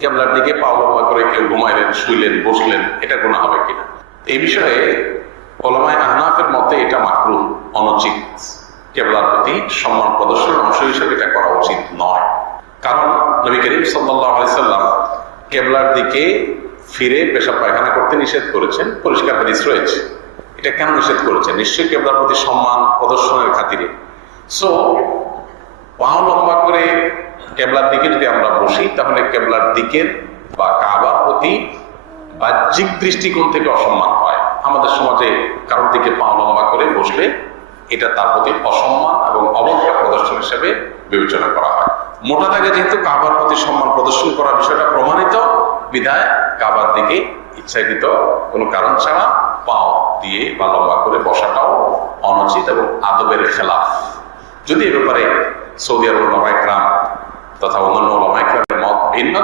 কেবলার দিকে পা লম্বা করে কেউ ঘুমাইলেন, শুইলেন, বসলেন, এটা গুনাহ হবে কিনা? এই বিষয়ে উলামায়ে আহনাফের মতে এটা মাকরুহ, অনুচিত। কেবলার প্রতি সম্মান প্রদর্শনের অংশ হিসেবে এটা করা উচিত নয়। কারণ নবী করিম সাল্লাল্লাহু আলাইহি সাল্লাম কেবলার দিকে ফিরে পেশাব পায়খানা করতে নিষেধ করেছেন, পরিষ্কার হাদিস রয়েছে। এটা কেন নিষেধ করেছেন? নিশ্চয়ই কেবলার প্রতি সম্মান প্রদর্শনের খাতিরে। সো পা লম্বা করে কেবলার দিকে যদি আমরা বসি, তাহলে কেবলার দিকের বা কাবার প্রতি বাহ্যিক দৃষ্টিকোণ থেকে অসম্মান হয়। আমাদের সমাজে কারোর দিকে পা লম্বা করে বসলে এটা তার প্রতি অসম্মান এবং অবজ্ঞা প্রদর্শন হিসেবে বিবেচনা করা হয়। মোটা দাগে যেহেতু কাবার প্রতি সম্মান প্রদর্শন করার বিষয়টা প্রমাণিত, বিধায় কাবার দিকে ইচ্ছাকৃত কোনো কারণ ছাড়া পাও দিয়ে বা লম্বা করে বসাটাও অনুচিত এবং আদবের খেলাফ। যদি এ ব্যাপারে সৌদি আরবের উলামায়ে কেরাম তথা অন্যান্য উলামায়ে কেরামের মত ভিন্ন।